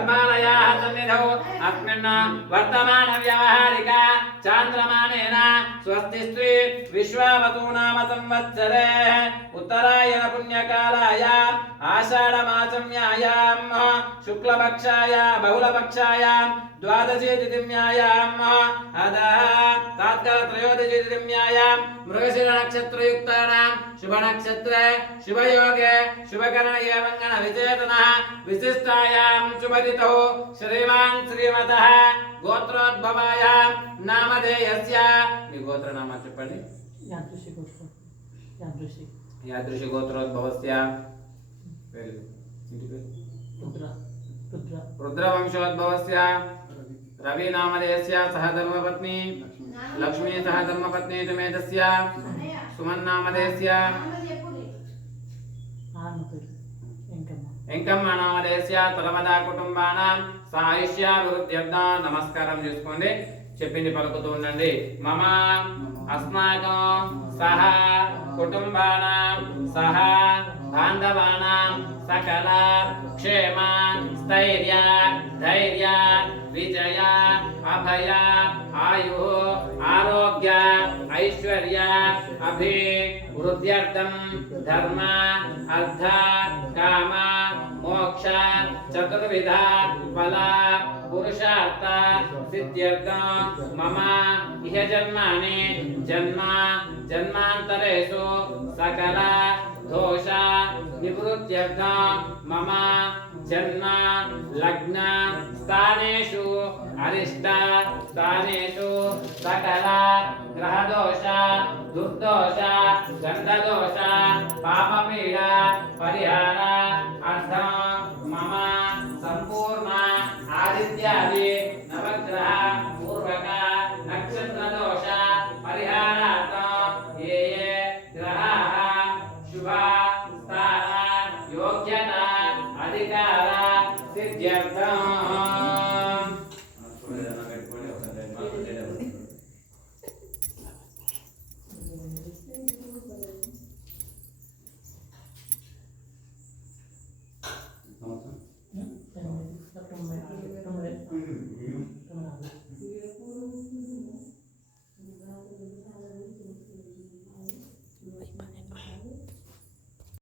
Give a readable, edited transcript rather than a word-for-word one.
गर्भालयाः सन्निधौ अस्मिन् वर्तमान व्यावहारिक चान्द्रमानेन स्वस्ति श्री विश्वावतु नाम संवत्सरे उत्तरायण पुण्यकालायाम् आषाढमासम्यायाम् शुक्लपक्षायां बहुलपक्षायां द्वादशी तिथिम्यायाम् अतः तात्काल त्रयोदशी तिथिम्यायां मृगशिर नक्षत्रयुक्तानां शुभ नक्षत्रे शुभयोगे शुभकरण एवं गण विचेतनः विशिष्टायां शुभतिथौ श्रीमान् श्रीमतः गोत्रोद्भवायां नामधेयस्य మీ గోత్ర నామ చెప్పండి యాదృశి గోత్రోద్భవస్య रुद्रवंशोद्भवस्य रवि नामधेयस्य सह धर्मपत्नी लक्ष्मी सह धर्मपत्नी तुमेतस्य सुमन नामधेयस्य ఎంకమ్మ నామధేయస్య తలమదా కుటుంబానాం సాయుష్యాభివృద్ధ్యర్థం నమస్కారం చేసుకోండి చెప్పింది పలుకుతూ ఉండండి మమ అస్మాకం సహ కుటుంబానాం సహ బాంధవానాం సకల క్షేమ స్థైర్య ధైర్య విజయ అభయ ఆయు ఆరోగ్య ఐశ్వర్య అభివృద్ధ్యర్థం ధర్మ అర్థ కామ మోక్ష చతుర్విధ ఫల పురుషార్థ సిద్ధ్యర్థం మమ ఇహ జన్మాని జన్మ జన్మాంతరేషు సకల దోష నివృత్త్యర్థం మమ జన్మ లగ్న స్థానేషు అరిష్ట స్థానేషు సకల గ్రహదోష దుర్దోష గంధదోష పాపపీడ పరిహార అర్థం మమ సంపూర్ణ ఆదిత్యాది